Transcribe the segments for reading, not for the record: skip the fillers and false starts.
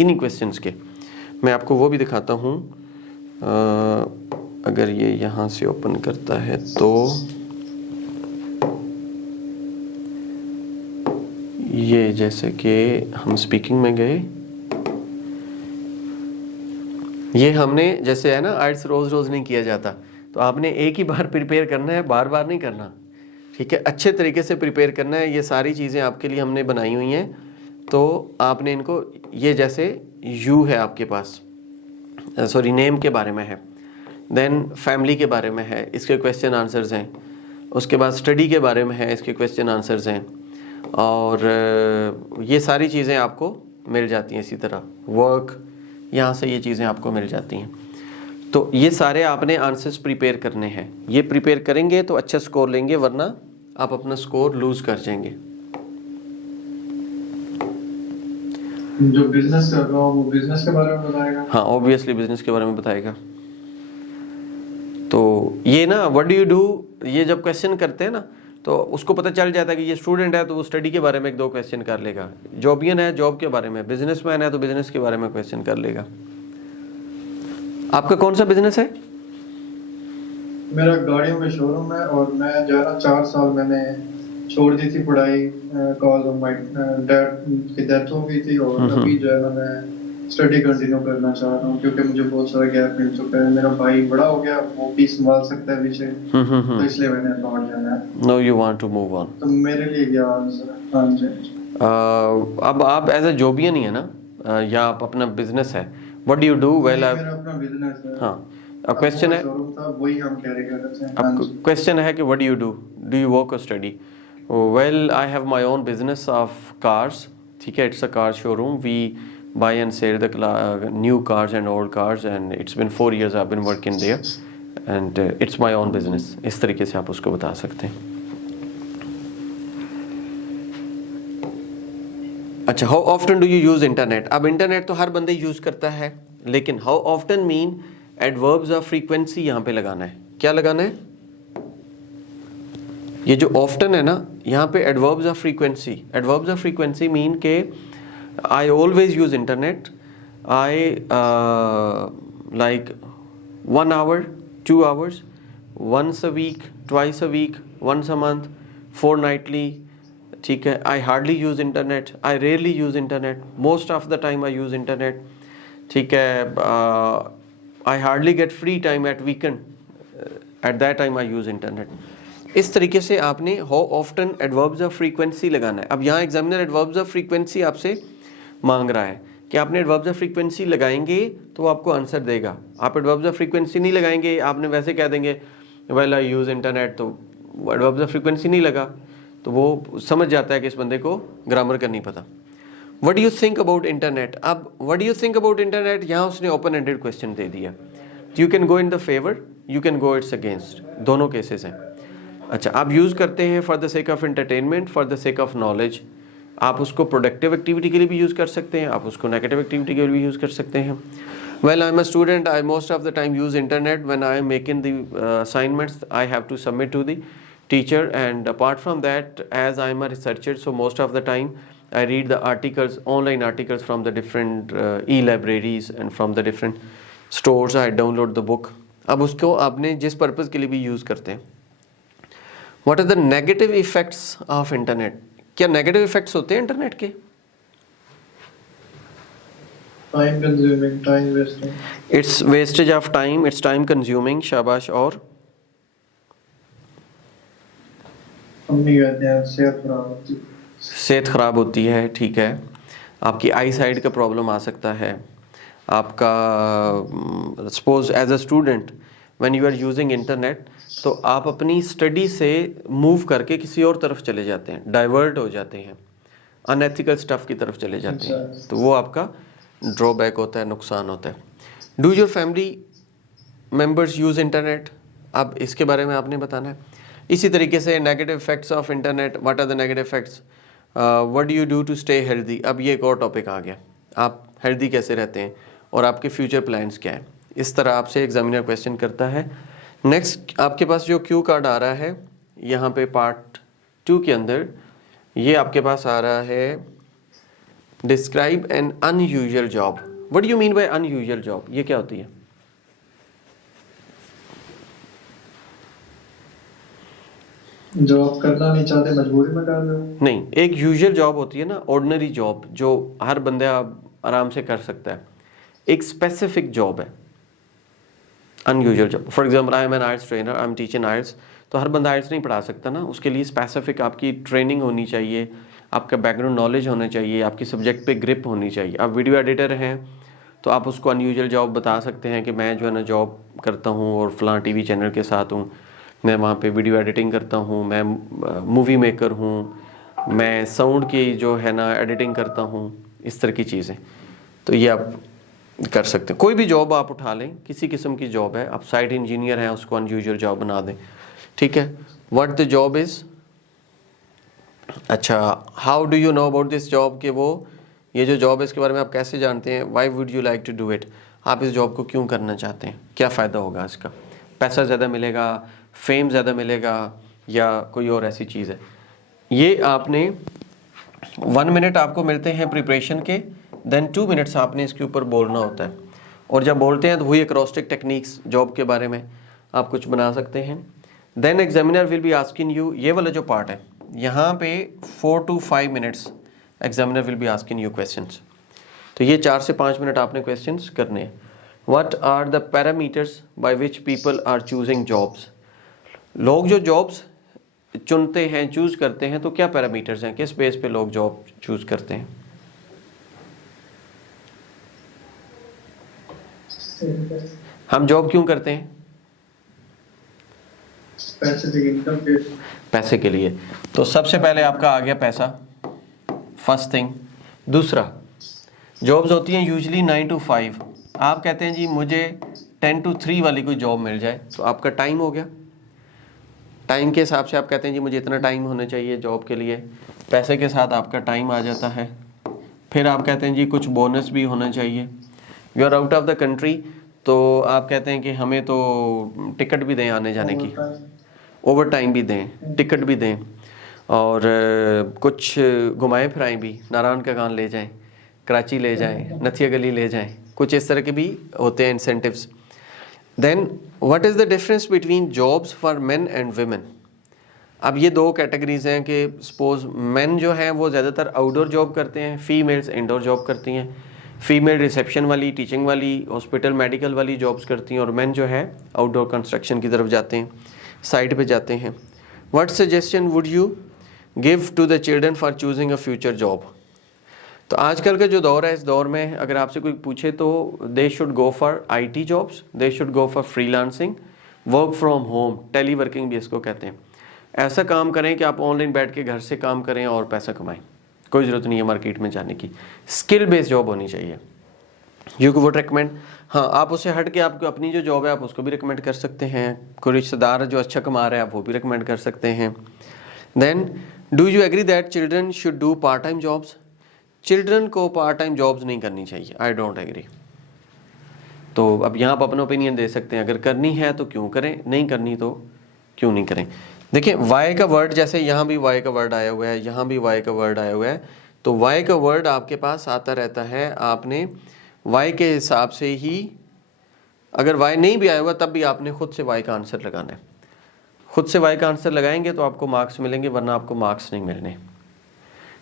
इन्हीं क्वेश्चंस के। मैं आपको वो भी दिखाता हूँ, अगर ये यहाँ से ओपन करता है तो ये जैसे कि हम स्पीकिंग में गए, ये हमने जैसे है ना आइट्स रोज रोज नहीं किया जाता, तो आपने एक ही बार प्रिपेयर करना है, बार बार नहीं करना, ठीक है। अच्छे तरीके से प्रिपेयर करना है। ये सारी चीज़ें आपके लिए हमने बनाई हुई हैं, तो आपने इनको, ये जैसे यू है आपके पास, सॉरी नेम के बारे में है, देन फैमिली के बारे में है, इसके क्वेश्चन आंसर्स हैं, उसके बाद स्टडी के बारे में है, इसके क्वेश्चन आंसर्स हैं, और ये सारी चीज़ें आपको मिल जाती हैं। इसी तरह वर्क, यहाँ से ये चीज़ें आपको मिल जाती हैं। तो ये सारे आपने आंसर्स प्रिपेयर करने हैं। ये प्रिपेयर करेंगे तो अच्छा स्कोर लेंगे, वरना आप अपना स्कोर लूज कर जाएंगे। जो बिजनेस कर रहा हूँ वो बिजनेस के बारे में बताएगा? हाँ, ऑब्वियसली बिजनेस के बारे में बताएगा। तो ये ना व्हाट डू यू डू, ये जब क्वेश्चन करते हैं ना तो उसको पता चल जाता है कि ये स्टूडेंट है तो वो स्टडी के बारे में एक दो क्वेश्चन कर लेगा, जॉबियन है जॉब के बारे में, बिजनेसमैन है तो बिजनेस के बारे में क्वेश्चन कर लेगा। आपका कौन सा बिजनेस है? मेरा गाड़ियों का शोरूम है, और मैं जो है ना 4 साल मैंने छोड़ दी थी पढ़ाई, कॉज ऑफ माय डैड की डेथ हो गई थी, और अभी जो है ना मैं स्टडी कंटिन्यू करना चाह रहा हूँ, क्योंकि मुझे बहुत सारा गैप मिल चुका है। मेरा भाई बड़ा हो गया, वो भी संभाल सकता है विषय, तो इसलिए मैंने लौट जाना है। No you want to move on, तो मेरे लिए क्या आंसर है? हाँ जी। अब आप एज ए जॉबियन ही है ना, या आप अपना बिजनेस है, what do you do? Well, मेरा अपना बिजनेस है। हाँ, अब क्वेश्चन है, शोरूम था, वही हम कैरी कर रहे थे। अब क्वेश्चन है कि व्हाट डू यू वर्क और study? Well, I have my own business of cars, ठीक है, it's a car showroom, we buy and sell the new cars and old cars, and it's been 4 years I've been working there, and it's my own business। इस तरीके से आप उसको बता सकते हैं। अच्छा, how often do you use internet? अब इंटरनेट तो हर बंदे यूज करता है, लेकिन how often mean adverbs of frequency यहाँ पे लगाना है। क्या लगाना है? ये जो ऑफ्टन है ना, यहाँ पे adverbs of frequency, adverbs of frequency mean के I always use internet. I like 1 hour, 2 hours, once a week, twice a week, once a month, fortnightly, ठीक है। I hardly use internet. I rarely use internet. Most of the time I use internet, ठीक है। I hardly get free time at weekend. At that time I use internet. इस तरीके से आपने how often adverbs of frequency लगाना है। अब यहाँ एग्जामिनर adverbs of frequency आपसे मांग रहा है कि आपने एडवर्ब्स ऑफ फ्रीक्वेंसी लगाएंगे तो आपको आंसर देगा। आप एडवर्ब्स ऑफ फ्रीक्वेंसी नहीं लगाएंगे, आपने वैसे कह देंगे वेल आई यूज़ इंटरनेट, तो एडवर्ब्स ऑफ फ्रीक्वेंसी नहीं लगा, तो वो समझ जाता है कि इस बंदे को ग्रामर का नहीं पता। What do you think about internet? अब what do you think about internet, यहाँ उसने ओपन एंडेड क्वेश्चन दे दिया। You can go in the favour, you can go its against, दोनों केसेस हैं। अच्छा, आप यूज़ करते हैं for the sake of entertainment, for the sake of knowledge. आप उसको प्रोडक्टिव एक्टिविटी के लिए भी यूज़ कर सकते हैं, आप उसको नेगेटिव एक्टिविटी के लिए भी यूज़ कर सकते हैं। Well, I am a student, I most of the time use internet when I am making the assignments I have to submit to the teacher, and apart from that as I am a researcher, so most of the time I read the articles, online articles from the different e libraries and from the different stores, I download the book. अब उसको आपने जिस purpose के लिए भी use करते हैं। What are the negative effects of internet? क्या नेगेटिव इफेक्ट्स होते हैं इंटरनेट के? Time consuming, time wasting, it's wastage of time, it's time consuming, शाबाश। और हम नहीं कहते हैं सेहत खराब होती है। सेहत खराब होती है, ठीक है। आपकी आई साइड का प्रॉब्लम आ सकता है। आपका suppose as a student when you are using internet, तो आप अपनी स्टडी से मूव करके किसी और तरफ चले जाते हैं, डाइवर्ट हो जाते हैं, अनएथिकल स्टफ की तरफ चले जाते हैं, तो वो आपका ड्रॉबैक होता है, नुकसान होता है। Do your family members use internet? अब इसके बारे में आपने बताना है। इसी तरीके से negative effects of internet, what are the negative effects, what do you do to stay healthy? अब ये एक और टॉपिक आ गया, आप हेल्दी कैसे रहते हैं और आपके फ्यूचर प्लान्स क्या हैं। इस तरह आपसे एग्जामिनर क्वेश्चन करता है। नेक्स्ट आपके पास जो क्यू कार्ड आ रहा है यहाँ पे पार्ट 2 के अंदर, ये आपके पास आ रहा है describe N unusual job. What do you mean by unusual job? ये क्या होती है? जो आप करना नहीं चाहते मजबूरी में कर रहे हो। नहीं, एक यूजुअल जॉब होती है ना, ऑर्डिनरी जॉब जो हर बंदा आराम से कर सकता है। एक स्पेसिफिक जॉब है unusual job. For example I am N arts trainer, I am teaching arts. तो हर बंदा आर्ट्स नहीं पढ़ा सकता ना, उसके लिए स्पेसिफिक आपकी ट्रेनिंग होनी चाहिए, आपका बैकग्राउंड नॉलेज होना चाहिए, आपकी सब्जेक्ट पे ग्रिप होनी चाहिए। आप वीडियो एडिटर हैं तो आप उसको अनयूजुअल जॉब बता सकते हैं कि मैं जो है ना जॉब करता हूँ और फलां टीवी चैनल के साथ हूँ, मैं वहाँ पे वीडियो एडिटिंग करता हूँ, मैं मूवी मेकर हूँ, मैं साउंड की जो है ना एडिटिंग करता हूँ, इस तरह की चीज़ें। तो ये आप कर सकते हैं। कोई भी जॉब आप उठा लें, किसी किस्म की जॉब है, आप साइट इंजीनियर हैं उसको अनयूजुअल जॉब बना दें, ठीक है। व्हाट द जॉब इज़, अच्छा how do you know about this job, कि वो ये जो जॉब है इसके बारे में आप कैसे जानते हैं। Why would you like to do it, आप इस जॉब को क्यों करना चाहते हैं, क्या फ़ायदा होगा इसका, पैसा ज़्यादा मिलेगा, फेम ज़्यादा मिलेगा, या कोई और ऐसी चीज़ है। ये आपने 1 मिनट आपको मिलते हैं प्रिपरेशन के, देन 2 मिनट्स आपने इसके ऊपर बोलना होता है। और जब बोलते हैं तो वही एक्रोस्टिक टेक्निक्स जॉब के बारे में आप कुछ बना सकते हैं। Then examiner will be asking you, ये वाला जो पार्ट है यहाँ पे 4 to 5 minutes examiner will be asking you questions. तो ये 4 से 5 मिनट आपने क्वेश्चंस करने हैं। What are the parameters by which people are choosing jobs, लोग जो जॉब्स चुनते हैं, चूज करते हैं, तो क्या पैरामीटर्स हैं, किस बेस पे लोग जॉब चूज करते हैं। हम जॉब क्यों करते हैं? पैसे के लिए। तो सबसे पहले आपका आ गया पैसा, फर्स्ट थिंग। दूसरा, जॉब्स होती हैं यूजली 9 to 5। आप कहते हैं जी मुझे 10 to 3 वाली कोई जॉब मिल जाए, तो आपका टाइम हो गया। टाइम के हिसाब से आप कहते हैं जी मुझे इतना टाइम होना चाहिए जॉब के लिए, पैसे के साथ आपका टाइम आ जाता है। फिर आप कहते हैं जी कुछ बोनस भी होना चाहिए। You are out of the country, तो आप कहते हैं कि हमें तो टिकट भी दें आने जाने की, ओवर टाइम भी दें, टिकट भी दें, और कुछ घुमाएं फिराएं भी, नारायण का गान ले जाएं, कराची ले जाएं, नथिया गली ले जाएं, कुछ इस तरह के भी होते हैं incentives. Then what is the difference between jobs for men and women. अब ये दो कैटेगरीज हैं कि सपोज मेन जो हैं वो ज़्यादातर आउटडोर जॉब करते हैं, फीमेल्स इंडोर जॉब करती हैं। फीमेल रिसेप्शन वाली, टीचिंग वाली, हॉस्पिटल मेडिकल वाली जॉब्स करती हैं, और मेन जो है आउटडोर कंस्ट्रक्शन की तरफ जाते हैं, साइट पे जाते हैं। What suggestion would you give to the children for choosing a future job. तो आजकल का जो दौर है, इस दौर में अगर आपसे कोई पूछे तो they should go for IT jobs, they should go for freelancing, work from home, teleworking भी इसको कहते हैं। ऐसा काम करें कि आप ऑनलाइन बैठ के घर से काम करें और पैसा कमाएं, कोई ज़रूरत नहीं है मार्केट में जाने की। स्किल बेस्ड जॉब होनी चाहिए। यू वुड रिकमेंड, हाँ आप उससे हट के आपको अपनी जो जॉब है आप उसको भी रिकमेंड कर सकते हैं। कोई रिश्तेदार जो अच्छा कमा रहा है आप वो भी रिकमेंड कर सकते हैं। Then do you agree that children should do part time jobs. Children को पार्ट टाइम जॉब्स नहीं करनी चाहिए, आई डोंट एग्री। तो अब यहाँ आप अपना ओपिनियन दे सकते हैं, अगर करनी है तो क्यों करें, नहीं करनी तो क्यों नहीं करें। देखिए वाई का वर्ड, जैसे यहाँ भी वाई का वर्ड आया हुआ है, यहाँ भी वाई का वर्ड आया हुआ है, तो वाई का वर्ड आपके पास आता रहता है। आपने वाई के हिसाब से ही, अगर वाई नहीं भी आया हुआ तब भी आपने खुद से वाई का आंसर लगाना है। खुद से वाई का आंसर लगाएंगे तो आपको मार्क्स मिलेंगे, वरना आपको मार्क्स नहीं मिलने।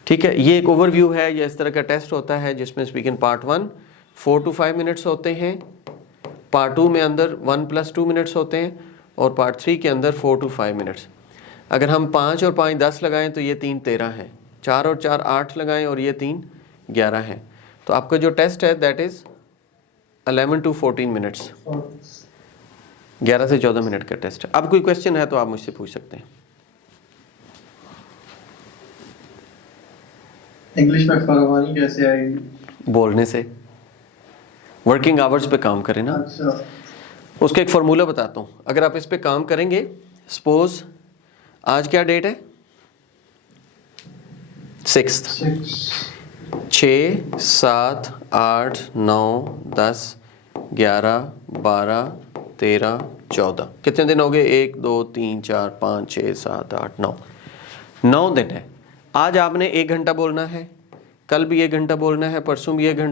ठीक है, ये एक ओवरव्यू है, ये इस तरह का टेस्ट होता है जिसमें speak in part 1 4 to 5 minutes होते हैं, पार्ट 2 में अंदर 1 + 2 मिनट्स होते हैं, और पार्ट 3 के अंदर 4 to 5 मिनट्स। अगर हम 5 और 5 10 लगाएं तो ये 3 13 है, 4 और 4 8 लगाएं और ये 3 11 है। तो आपका जो टेस्ट है दैट इज़ 11 to 14 मिनट्स, 11 से 14 मिनट का टेस्ट है। अब कोई क्वेश्चन है तो आप मुझसे पूछ सकते हैं। इंग्लिश में फरावानी कैसे आएगी? बोलने से। वर्किंग आवर्स पे काम करें ना। अच्छा, उसका एक फार्मूला बताता हूँ। अगर आप इस पे काम करेंगे, सपोज आज क्या डेट है, 6, 6 7 8 9 10 11 12 13 14, कितने दिन हो गए, 1 2 3 4 5 6 7 8 9 दिन है। आज आपने 1 घंटा बोलना है, कल भी 1 घंटा बोलना है, परसों भी 1 घंटा